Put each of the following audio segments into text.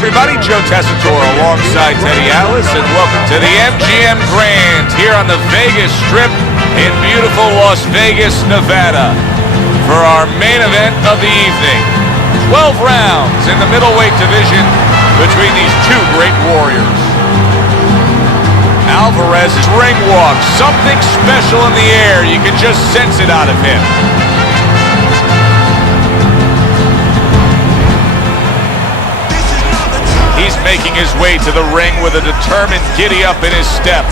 everybody, Joe Tessitore alongside Teddy Atlas, and welcome to the MGM Grand here on the Vegas Strip in beautiful Las Vegas, Nevada, for our main event of the evening. 12 rounds in the middleweight division between these two great warriors. Alvarez ring walk, something special in the air. You can just sense it out of him. He's making his way to the ring with a determined giddy-up in his step.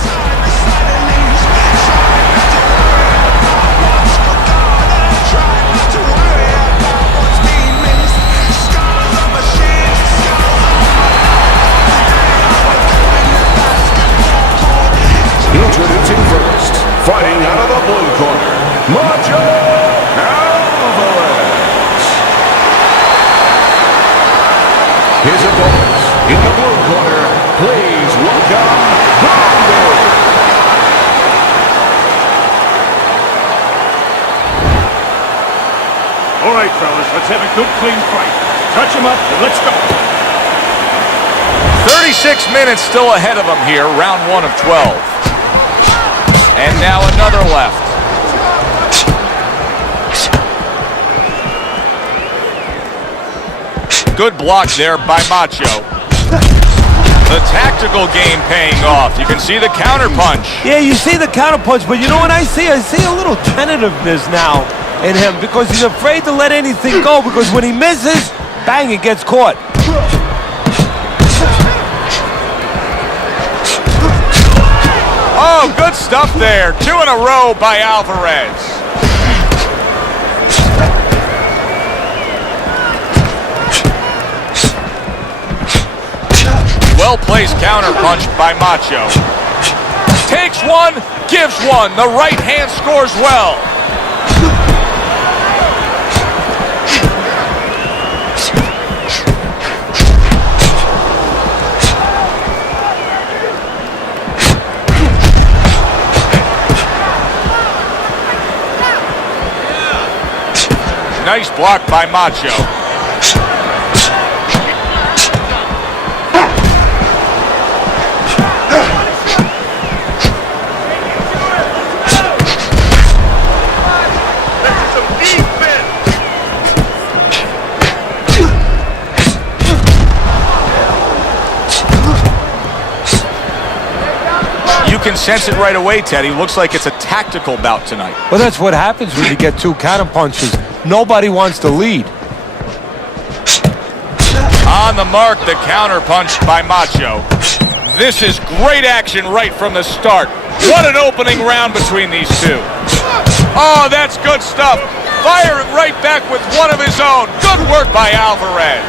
Introducing first, fighting out of the blue corner, Alvarez. His opponents in the blue corner, please welcome Andrade. All right, fellas, let's have a good, clean fight. Touch him up and let's go. 36 minutes still ahead of him here, round 1 of 12. And now another left. Good block there by Macho. The tactical game paying off. You can see the counter punch. Yeah, you see the counter punch, but you know what I see? I see a little tentativeness now in him because he's afraid to let anything go, because when he misses, bang, it gets caught. Oh, good stuff there. 2 in a row by Alvarez. Well-placed counter punch by Macho. Takes one, gives one. The right hand scores well. Nice block by Macho. You can sense it right away, Teddy. Looks like it's a tactical bout tonight. Well, that's what happens when you get 2 counter punches. Nobody wants to lead. On the mark, the counter punch by Macho. This is great action right from the start. What an opening round between these two. Oh, that's good stuff. Firing right back with one of his own. Good work by Alvarez.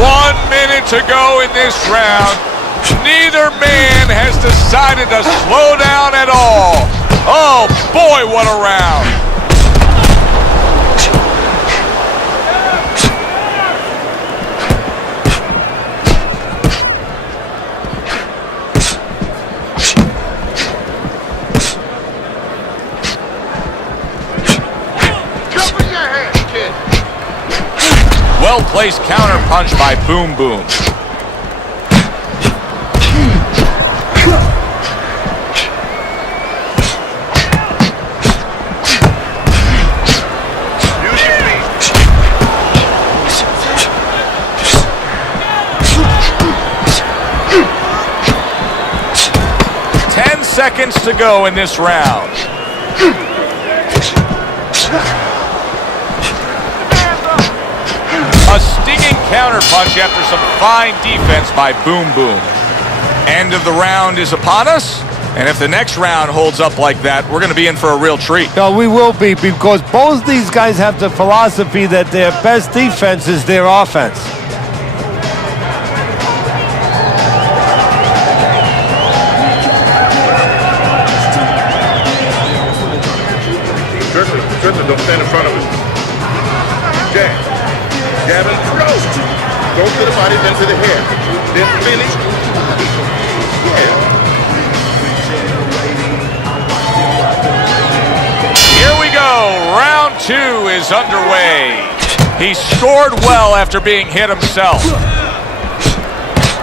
1 minute to go in this round. Neither man has decided to slow down at all. Oh boy, what a round. Cover your head, kid. Well-placed counter punch by Boom Boom. Use your feet. 10 seconds to go in this round. A stinging counter punch after some fine defense by Boom Boom. End of the round is upon us, and if the next round holds up like that, we're going to be in for a real treat. No, we will be, because both these guys have the philosophy that their best defense is their offense. Tristan, don't stand in front of us. Jab. Jab and throw. Go to the body, then to the head. Then finish. Yeah. Here we go. Round 2 is underway. He scored well after being hit himself.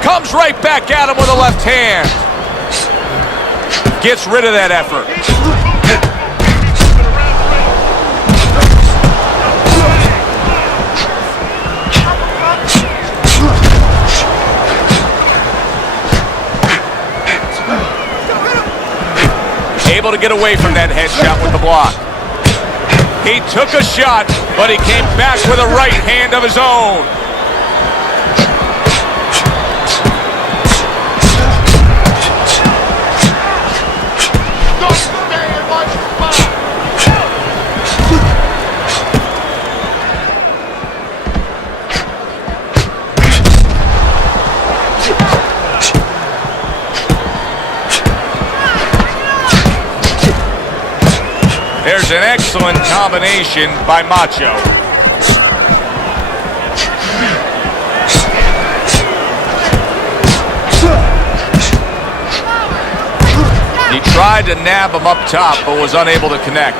Comes right back at him with a left hand. Gets rid of that effort. Able to get away from that headshot with the block. He took a shot, but he came back with a right hand of his own. There's an excellent combination by Macho. He tried to nab him up top, but was unable to connect.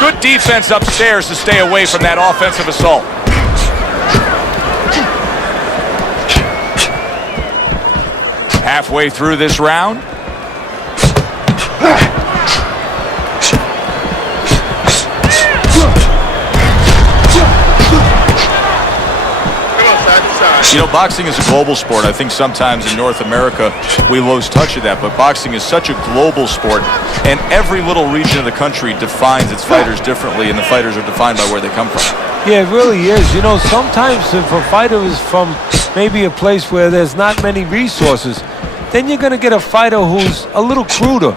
Good defense upstairs to stay away from that offensive assault. Halfway through this round. You know, boxing is a global sport. I think sometimes in North America we lose touch of that, but boxing is such a global sport, and every little region of the country defines its fighters differently, and the fighters are defined by where they come from. Yeah, it really is. You know, sometimes if a fighter is from maybe a place where there's not many resources, then you're going to get a fighter who's a little cruder,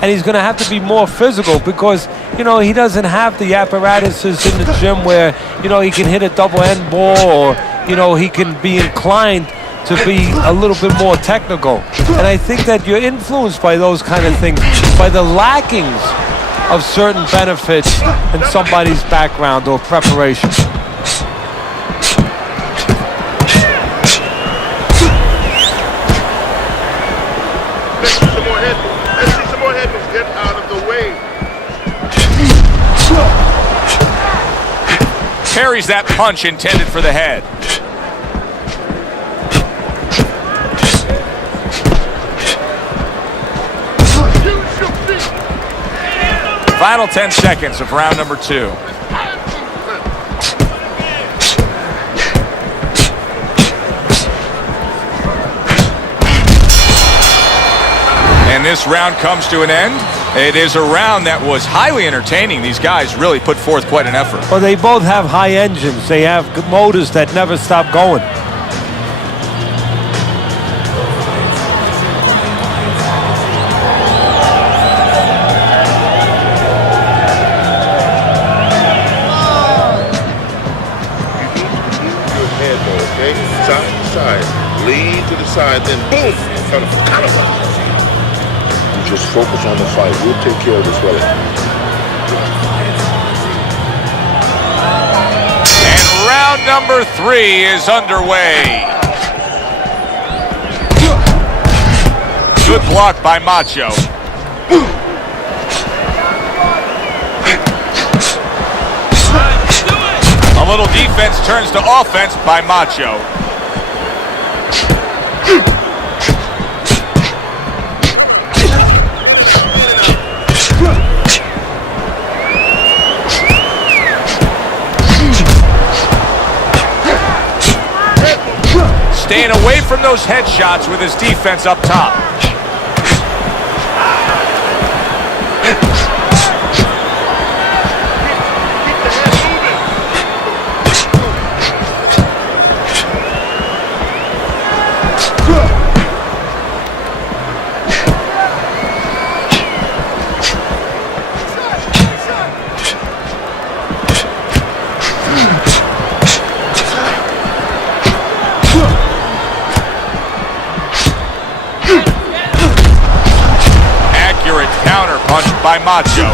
and he's going to have to be more physical because, you know, he doesn't have the apparatuses in the gym where, you know, he can hit a double end ball, or, you know, he can be inclined to be a little bit more technical. And I think that you're influenced by those kind of things, by the lackings of certain benefits in somebody's background or preparation. Carries that punch intended for the head. Final 10 seconds of round number 2. And this round comes to an end. It is a round that was highly entertaining. These guys really put forth quite an effort. Well, they both have high engines. They have motors that never stop going. Your head though, okay? Side to side. Lean to the side, then boom! Kind of. Just focus on the fight. We'll take care of this fella. And round number 3 is underway. Good block by Macho. A little defense turns to offense by Macho. Staying away from those headshots with his defense up top. By Macho.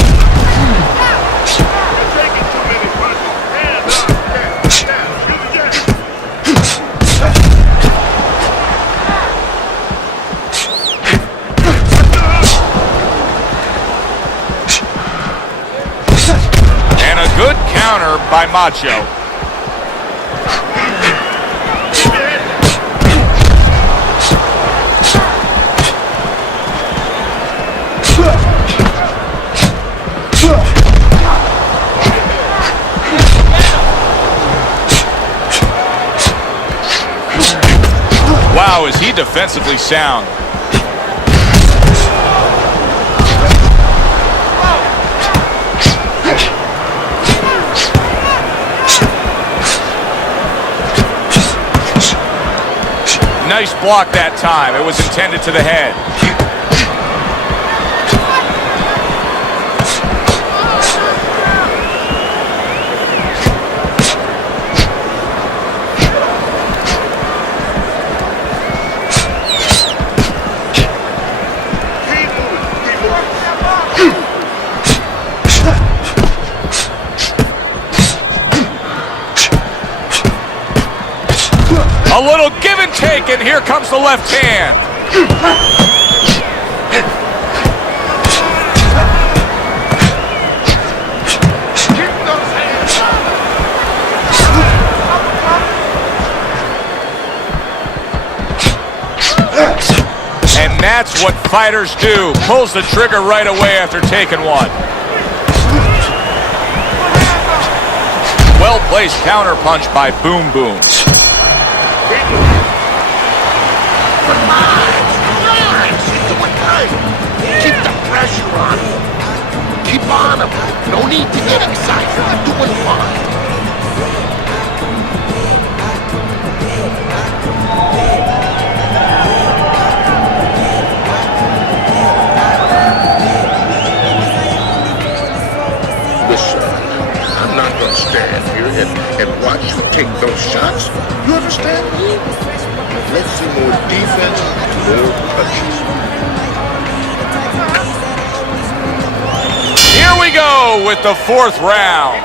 counter by Macho. Wow, is he defensively sound. Nice block that time. It was intended to the head. A little give and take, and here comes the left hand. And that's what fighters do. Pulls the trigger right away after taking one. Well-placed counter punch by Boom Boom. Keep the pressure on him. Keep on him. No need to get excited. You're doing fine. Listen, I'm not going to stand here and watch you take those shots. You understand me? Let's see more defense, more punches. Here we go with the fourth round.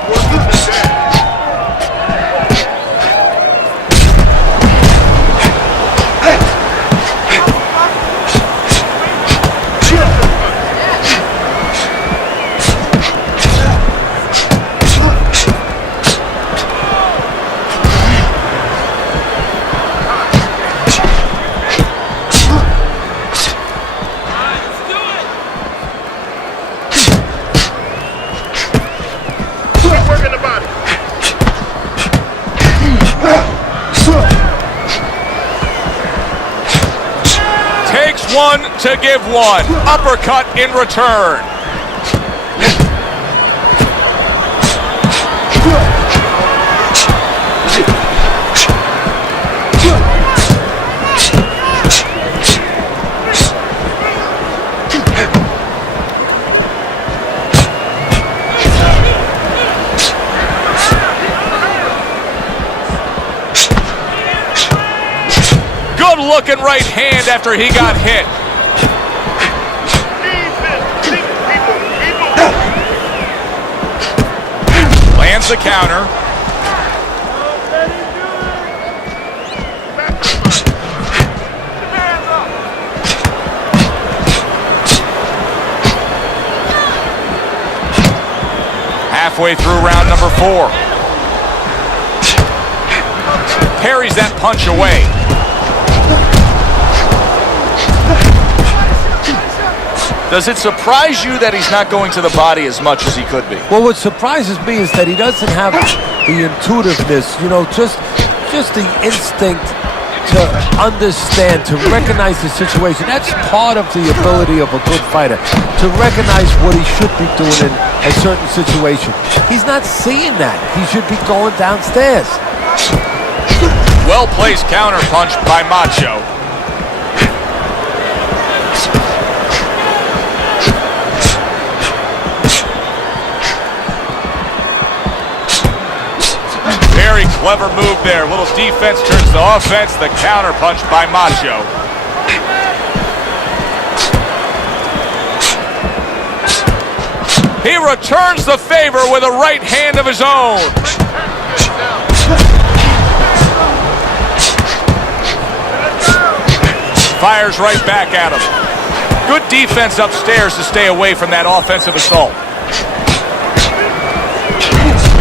One to give one. Uppercut in return. Good looking right hand after he got hit. Lands the counter. Halfway through round number 4. Parries that punch away. Does it surprise you that he's not going to the body as much as he could be? Well, what surprises me is that he doesn't have the intuitiveness, you know, just the instinct to understand, to recognize the situation. That's part of the ability of a good fighter, to recognize what he should be doing in a certain situation. He's not seeing that. He should be going downstairs. Well-placed counter punch by Macho. Very clever move there. A little defense turns to offense. The counter punch by Macho. He returns the favor with a right hand of his own. Fires right back at him. Good defense upstairs to stay away from that offensive assault.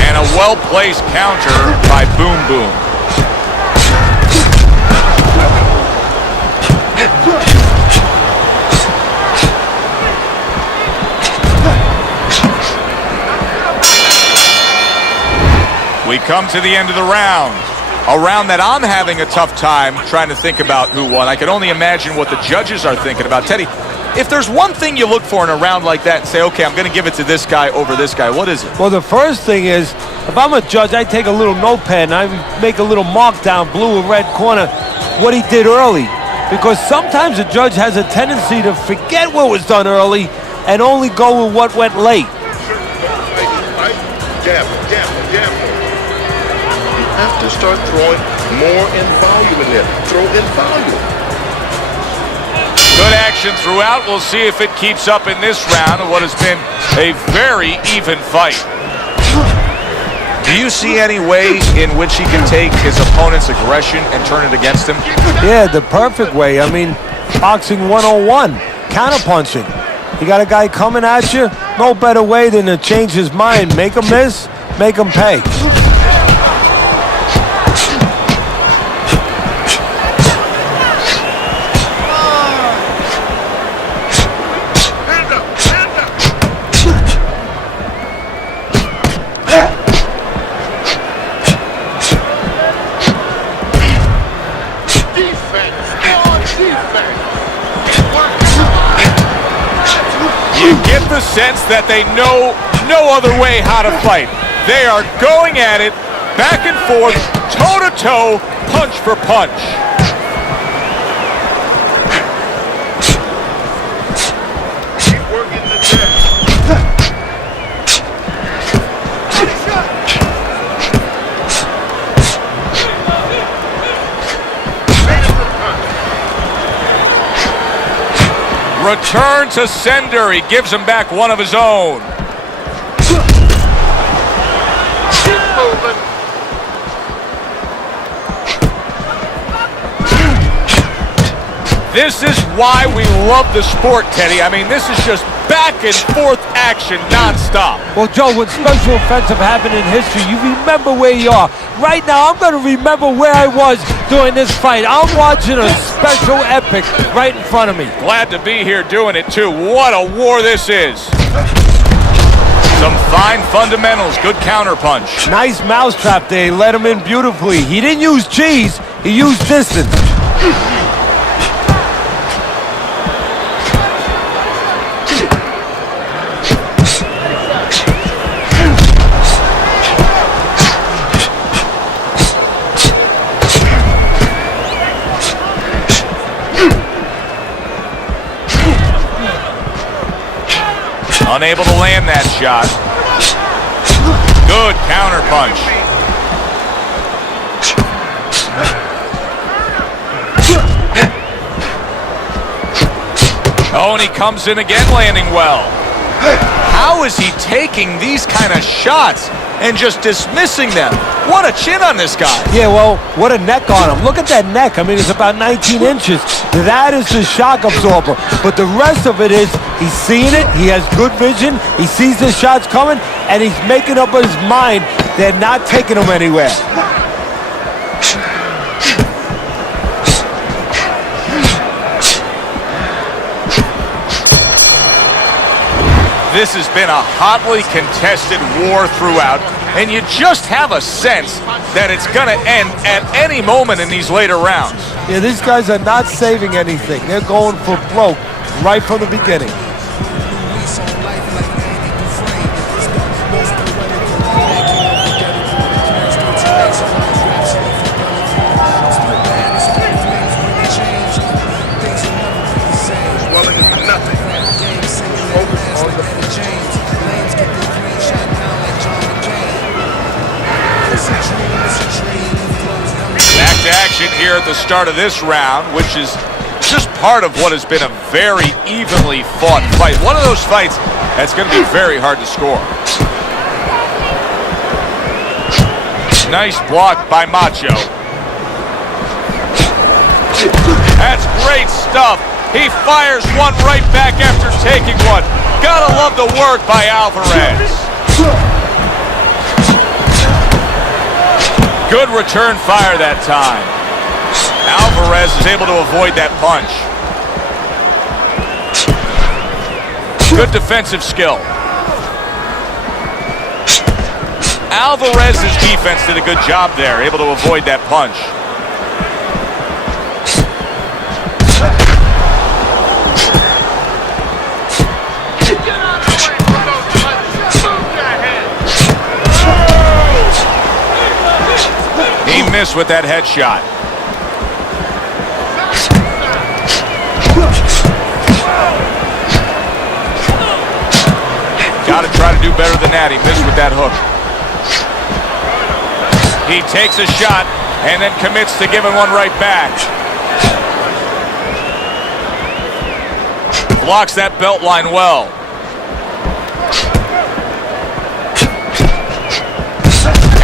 And And a well-placed counter by Boom Boom. We come to the end of the round. A round that I'm having a tough time trying to think about who won. I can only imagine what the judges are thinking about. Teddy, if there's one thing you look for in a round like that and say, okay, I'm going to give it to this guy over this guy, what is it? Well, the first thing is, if I'm a judge, I take a little notepad and I make a little mark down, blue or red corner, what he did early. Because sometimes a judge has a tendency to forget what was done early and only go with what went late. You have to start throwing more in volume in there. Throw in volume. Good action throughout. We'll see if it keeps up in this round of what has been a very even fight. Do you see any way in which he can take his opponent's aggression and turn it against him? Yeah, the perfect way. I mean, boxing 101, counterpunching. You got a guy coming at you, no better way than to change his mind. Make him miss, make him pay. You get the sense that they know no other way how to fight. They are going at it, back and forth, toe-to-toe, punch for punch. Keep working the jab. Return to sender. He gives him back one of his own. Keep moving. This is why we love the sport, Teddy. I mean, this is just back and forth action nonstop. Well, Joe, when special offensive happened in history, you remember where you are. Right now, I'm going to remember where I was during this fight. I'm watching a special epic right in front of me. Glad to be here doing it, too. What a war this is. Some fine fundamentals. Good counterpunch. Nice mousetrap there. He let him in beautifully. He didn't use cheese. He used distance. Unable to land that shot. Good counterpunch. Oh, and he comes in again, landing well. How is he taking these kind of shots and just dismissing them? What a chin on this guy. Yeah, well, what a neck on him. Look at that neck. I mean, it's about 19 inches. That is the shock absorber. But the rest of it is he's seeing it. He has good vision. He sees the shots coming, and he's making up his mind they're not taking him anywhere. This has been a hotly contested war throughout, and you just have a sense that it's going to end at any moment in these later rounds. Yeah, these guys are not saving anything. They're going for broke right from the beginning. Back to action here at the start of this round, which is just part of what has been a very evenly fought fight. One of those fights that's going to be very hard to score. Nice block by Macho. That's great stuff. He fires one right back after taking one. Gotta love the work by Alvarez. Good return fire that time. Alvarez is able to avoid that punch. Good defensive skill. Alvarez's defense did a good job there, able to avoid that punch. He missed with that headshot. Got to try to do better than that. He missed with that hook. He takes a shot and then commits to giving one right back. Blocks that belt line well.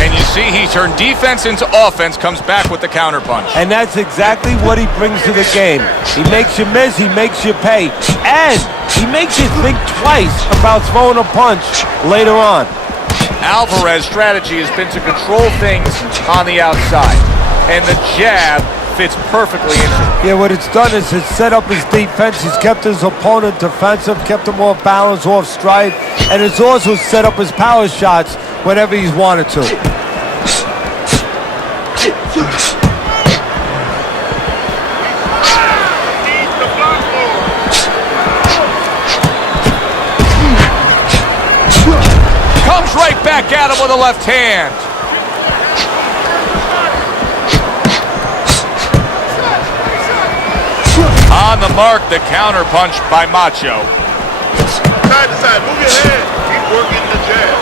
And you see he turned defense into offense, comes back with the counterpunch. And that's exactly what he brings to the game. He makes you miss, he makes you pay, and he makes you think twice about throwing a punch later on. Alvarez's strategy has been to control things on the outside, and the jab fits perfectly into it. Yeah, what it's done is it's set up his defense. He's kept his opponent defensive, kept him off balance, off stride, and it's also set up his power shots whenever he's wanted to. Comes right back at him with a left hand. On the mark, the counter punch by Macho. Side to side, move your head. Keep working the jab.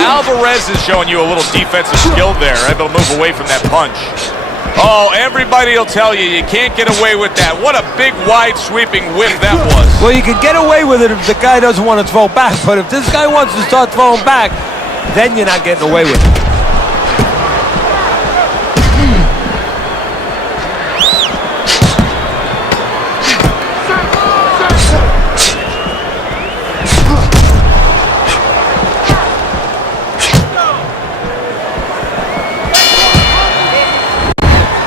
Alvarez is showing you a little defensive skill there, able to move away from that punch. Oh, everybody will tell you, you can't get away with that. What a big, wide, sweeping whip that was. Well, you can get away with it if the guy doesn't want to throw back, but if this guy wants to start throwing back, then you're not getting away with it.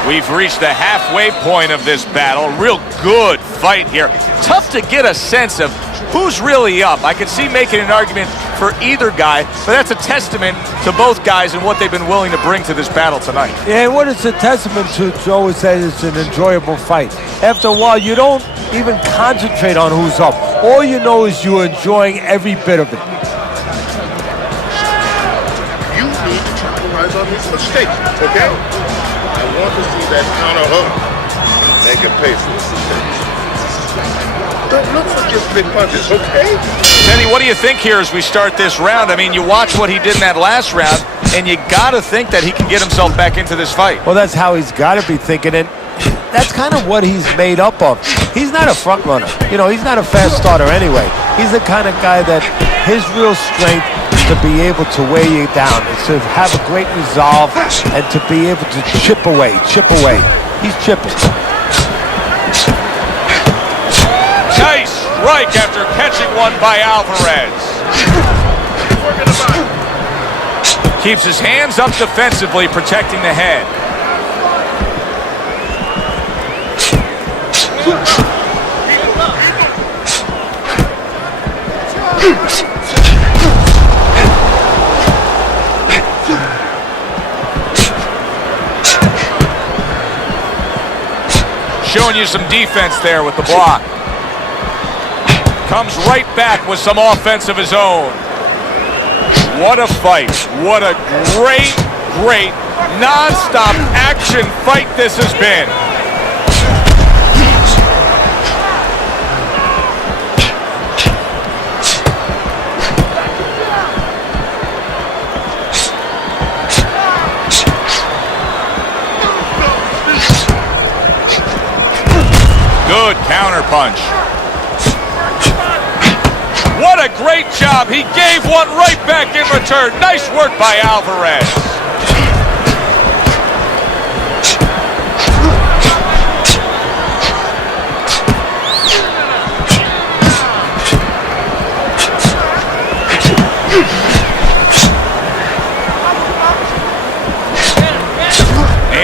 We've reached the halfway point of this battle. Real good fight here. Tough to get a sense of who's really up. I could see making an argument for either guy, but that's a testament to both guys and what they've been willing to bring to this battle tonight. Yeah, and what it's a testament to, Joe, is that it's an enjoyable fight. After a while, you don't even concentrate on who's up. All you know is you're enjoying every bit of it. You need to capitalize on his mistakes, okay? I want to see that counter hook. Make him pay for his mistakes. Don't look for just big punches, okay? Teddy, what do you think here as we start this round? I mean, you watch what he did in that last round, and you got to think that he can get himself back into this fight. Well, that's how he's got to be thinking, and that's kind of what he's made up of. He's not a front runner. You know, he's not a fast starter anyway. He's the kind of guy that his real strength is to be able to weigh you down. It's to have a great resolve and to be able to chip away. He's chipping. Nice strike after catching one by Alvarez. Keeps his hands up defensively, protecting the head. Showing you some defense there with the block. Comes right back with some offense of his own. What a fight. What a great, non-stop action fight this has been. Good counter punch. What a great job. He gave one right back in return. Nice work by Alvarez.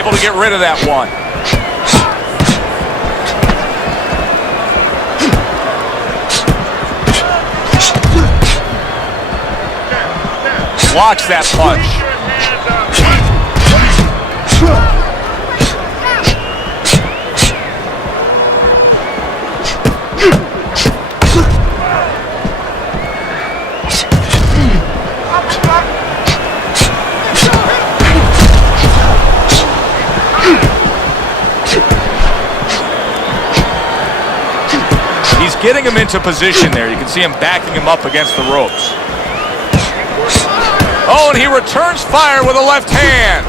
able to get rid of that one. Blocks that punch. He's getting him into position there. You can see him backing him up against the ropes. Oh, and he returns fire with a left hand.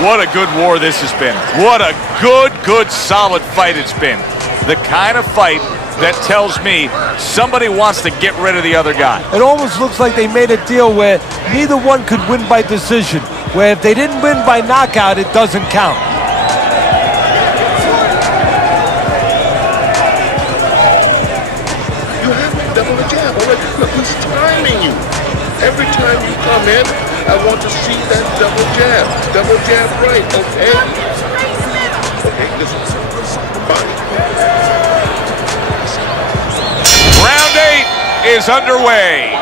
What a good war this has been. What a good, solid fight it's been. The kind of fight that tells me somebody wants to get rid of the other guy. It almost looks like they made a deal where neither one could win by decision, where if they didn't win by knockout, it doesn't count. You have to double the jab. Look, he's timing you. Every time you come in, I want to see that double jab. Double jab right, okay? Okay, listen. Fine. Round 8 is underway.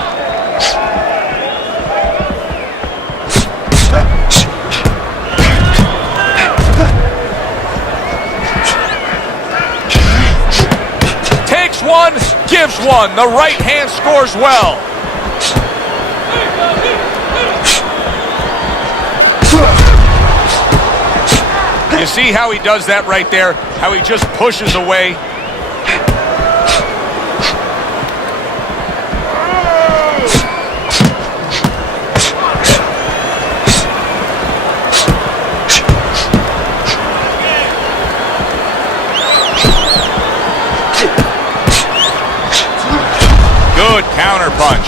Takes one, gives one. The right hand scores well. You see how he does that right there? How he just pushes away? Good counter punch.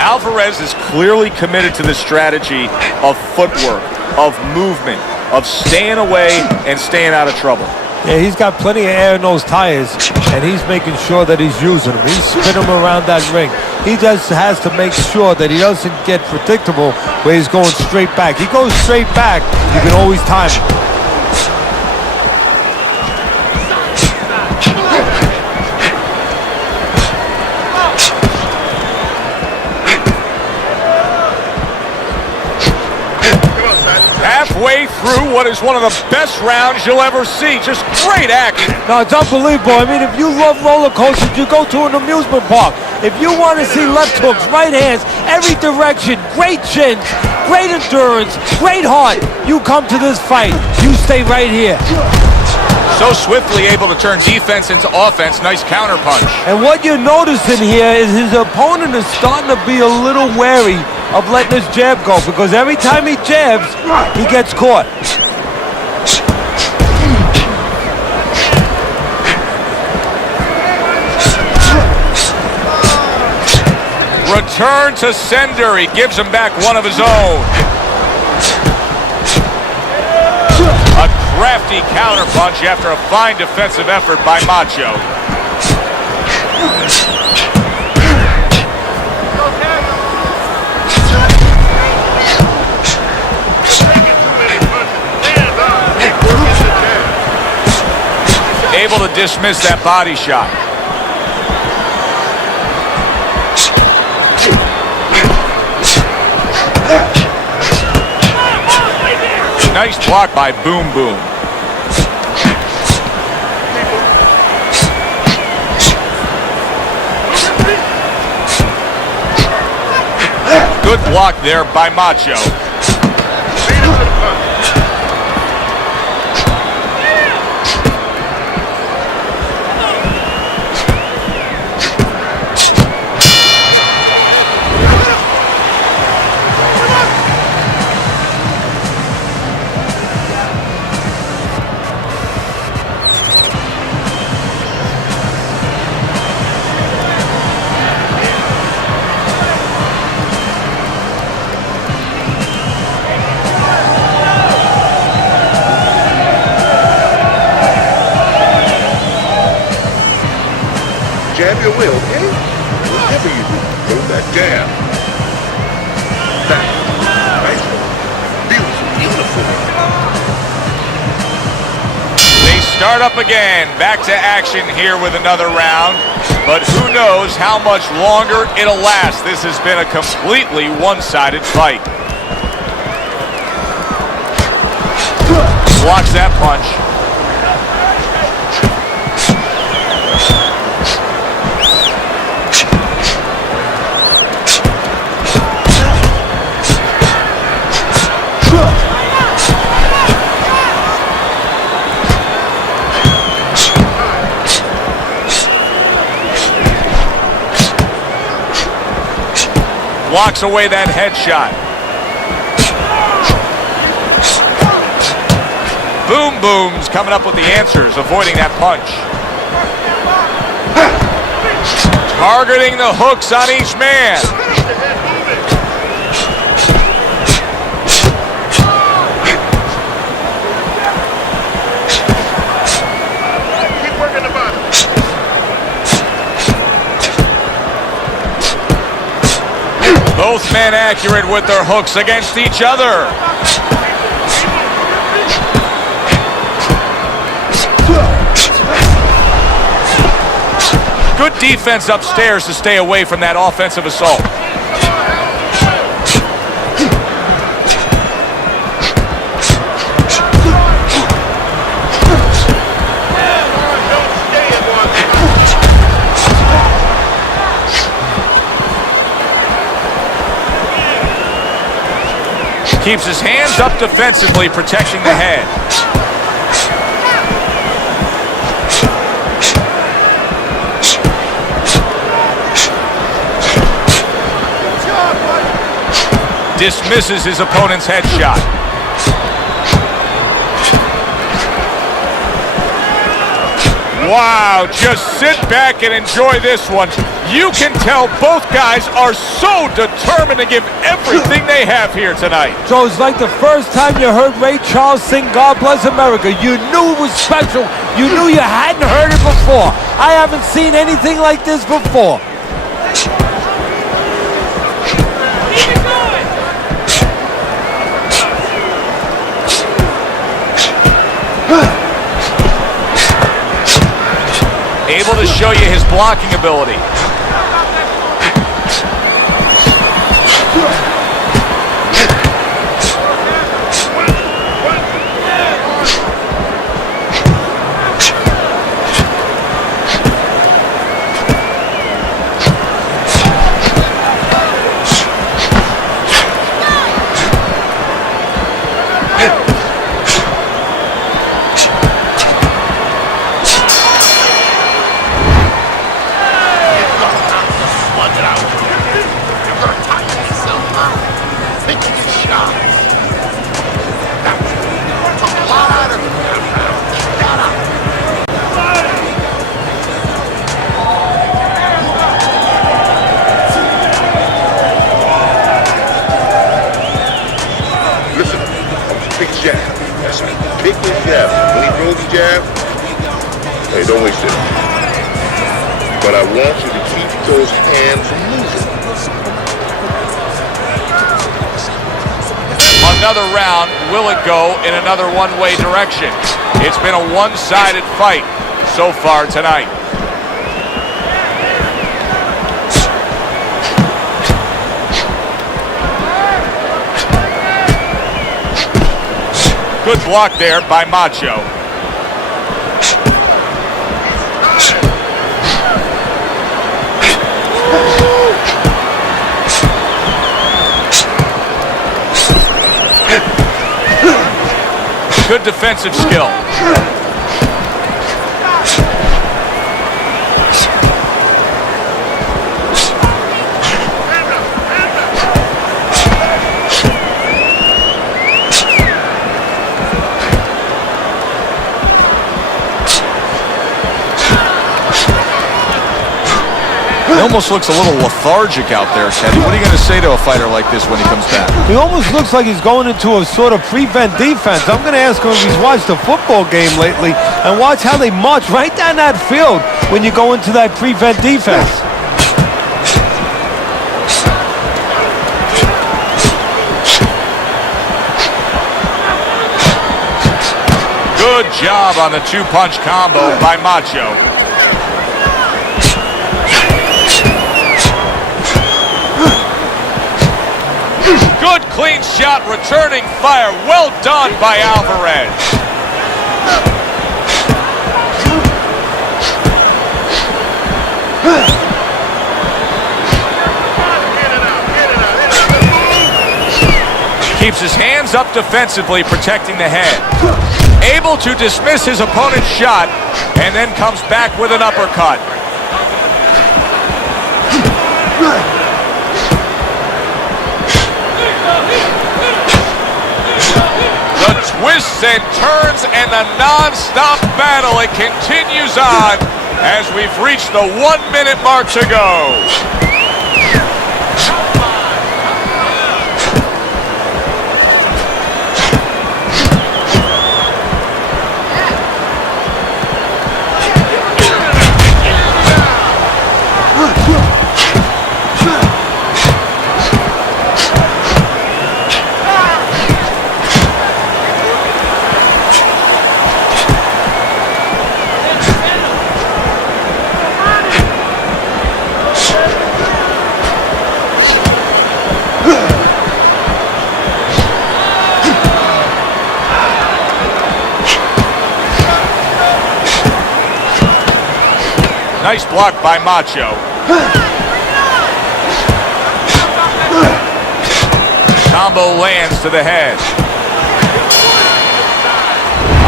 Alvarez is clearly committed to the strategy of footwork, of movement, of staying away and staying out of trouble. Yeah, he's got plenty of air in those tires, and he's making sure that he's using them. He's spinning them around that ring. He just has to make sure that he doesn't get predictable where he's going straight back. He goes straight back, you can always time it. Halfway through what is one of the best rounds you'll ever see. Just great action. No, it's unbelievable. I mean, if you love roller coasters, you go to an amusement park. If you want to see left hooks, right hands, every direction, great chins, great endurance, great heart, you come to this fight. You stay right here. So swiftly able to turn defense into offense. Nice counter punch. And what you're noticing here is his opponent is starting to be a little wary of letting his jab go, because every time he jabs, he gets caught. Return to sender. He gives him back one of his own. A crafty counter punch after a fine defensive effort by Macho. Able to dismiss that body shot. Nice block by Boom Boom. Good block there by Macho. your way, okay? Whatever you do, throw that jab. Back. Nice one. Beautiful, beautiful. They start up again. Back to action here with another round. But who knows how much longer it'll last. This has been a completely one-sided fight. Blocks that punch. Blocks away that headshot. Boom Boom's coming up with the answers, avoiding that punch. Targeting the hooks on each man. Keep working the bottom. Both men accurate with their hooks against each other. Good defense upstairs to stay away from that offensive assault. Keeps his hands up defensively, protecting the head. Dismisses his opponent's headshot. Wow, just sit back and enjoy this one. You can tell both guys are so determined to give everything they have here tonight. Joe, it's like the first time you heard Ray Charles sing God Bless America. You knew it was special. You knew you hadn't heard it before. I haven't seen anything like this before. Able to show you his blocking ability. Don't waste it. But I want you to keep those hands moving. Another round. Will it go in another one-way direction? It's been a one-sided fight so far tonight. Good block there by Macho. Good defensive skill. He almost looks a little lethargic out there, Teddy. What are you going to say to a fighter like this when he comes back? He almost looks like he's going into a sort of prevent defense. I'm going to ask him if he's watched a football game lately and watch how they march right down that field when you go into that prevent defense. Good job on the two-punch combo by Macho. Good clean shot, returning fire. Well done by Alvarez. Keeps his hands up defensively, protecting the head. Able to dismiss his opponent's shot, and then comes back with an uppercut. The twists and turns and the non-stop battle, it continues on as we've reached the 1 minute mark to go. Nice block by Macho. Combo lands to the head.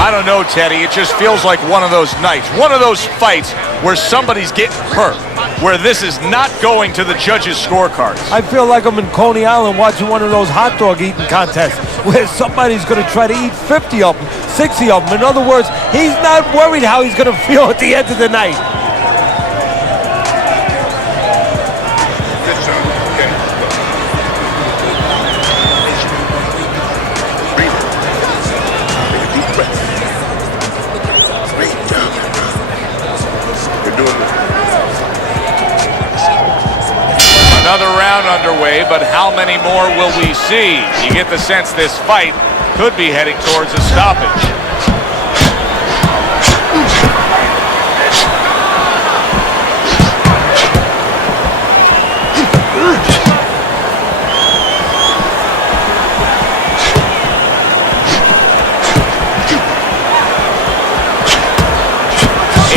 I don't know, Teddy. It just feels like one of those nights, one of those fights where somebody's getting hurt, where this is not going to the judges' scorecards. I feel like I'm in Coney Island watching one of those hot dog eating contests where somebody's going to try to eat 50 of them, 60 of them. In other words, he's not worried how he's going to feel at the end of the night. Another round underway, but how many more will we see? You get the sense this fight could be heading towards a stoppage.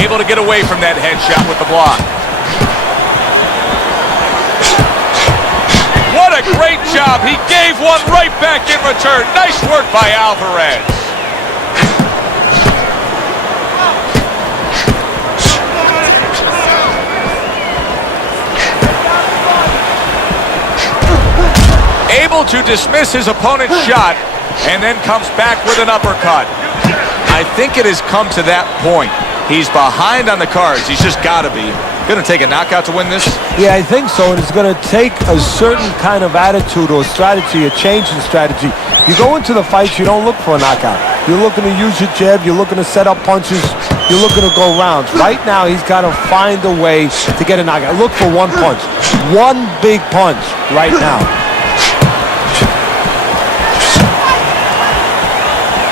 Able to get away from that headshot with the block. What a great job. He gave one right back in return. Nice work by Alvarez. Able to dismiss his opponent's shot and then comes back with an uppercut. I think it has come to that point. He's behind on the cards. He's just got to be. Going to take a knockout to win this? Yeah, I think so, and it's going to take a certain kind of attitude or strategy, a change in strategy. You go into the fights, you don't look for a knockout. You're looking to use your jab, you're looking to set up punches, you're looking to go rounds. Right now, he's got to find a way to get a knockout. Look for one punch. One big punch right now.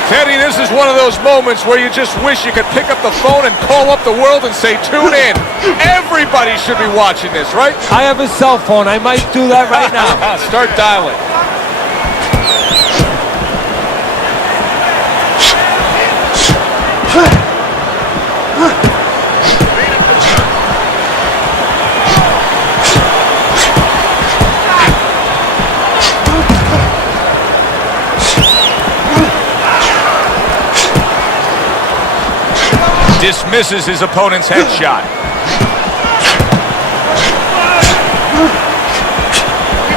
Teddy, this is one of those moments where you just wish you could pick up the phone and call up the world and say, tune in. Everybody should be watching this, right? I have a cell phone. I might do that right now. Start dialing. Dismisses his opponent's headshot.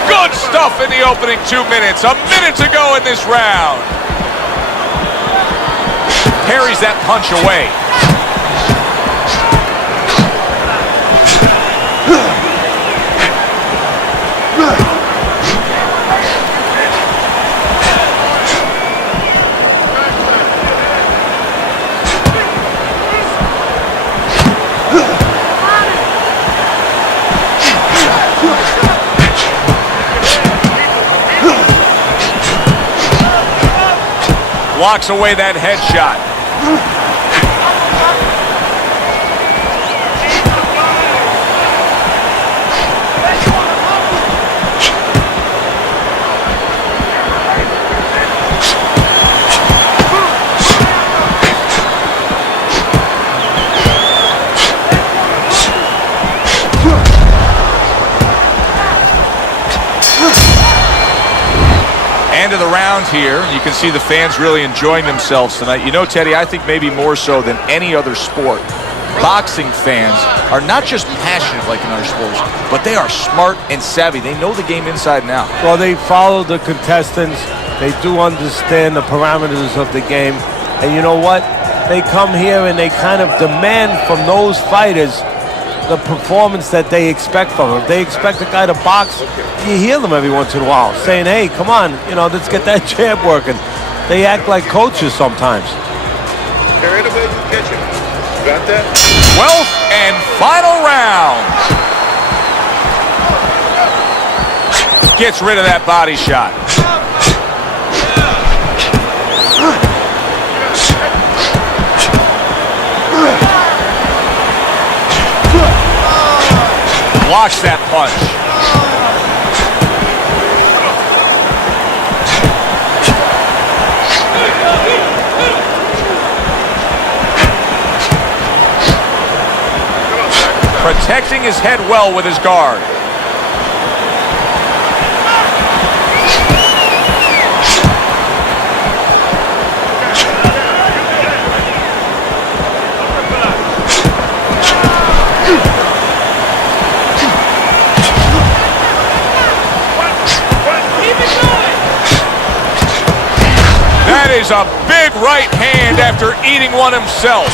Good stuff in the opening 2 minutes. A minute to go in this round. Parries that punch away. Blocks away that headshot. End of the round here. You can see the fans really enjoying themselves tonight. You know, Teddy, I think maybe more so than any other sport, boxing fans are not just passionate like in other sports, but they are smart and savvy. They know the game inside and out. Well, they follow the contestants. They do understand the parameters of the game. And you know what? They come here and they kind of demand from those fighters the performance that they expect from them. If they expect a guy to box, you hear them every once in a while saying, hey, come on, you know, let's get that jab working. They act like coaches sometimes. Carry the way you catch him. You got that? 12th and final round. Gets rid of that body shot. Blocks that punch. Protecting his head well with his guard. That is a big right hand after eating one himself.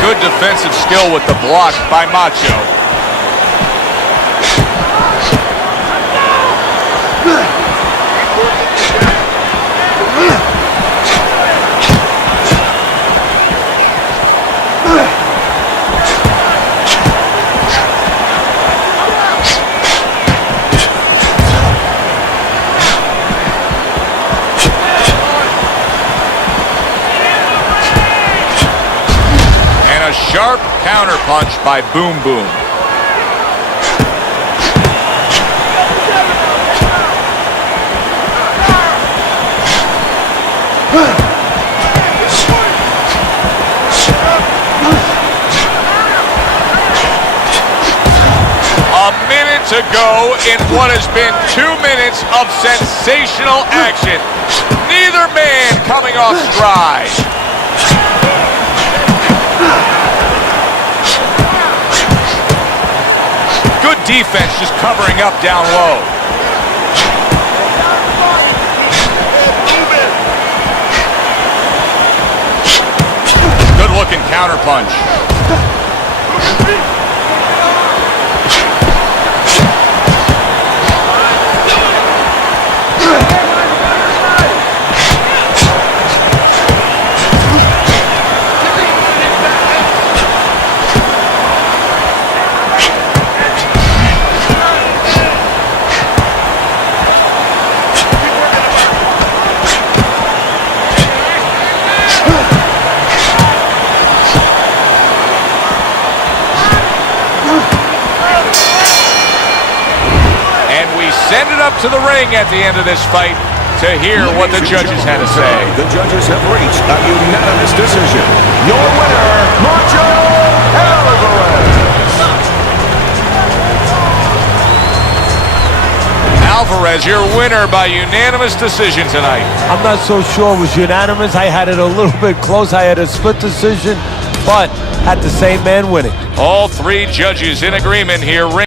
Good defensive skill with the block by Macho. A sharp counterpunch by Boom Boom. A minute to go in what has been 2 minutes of sensational action. Neither man coming off stride. Good defense just covering up down low. Good looking counterpunch. Send it up to the ring at the end of this fight to hear what the judges had to say. The judges have reached a unanimous decision. Your winner, Macho Alvarez. Alvarez, your winner by unanimous decision tonight. I'm not so sure it was unanimous. I had it a little bit close. I had a split decision, but had the same man winning. All three judges in agreement here.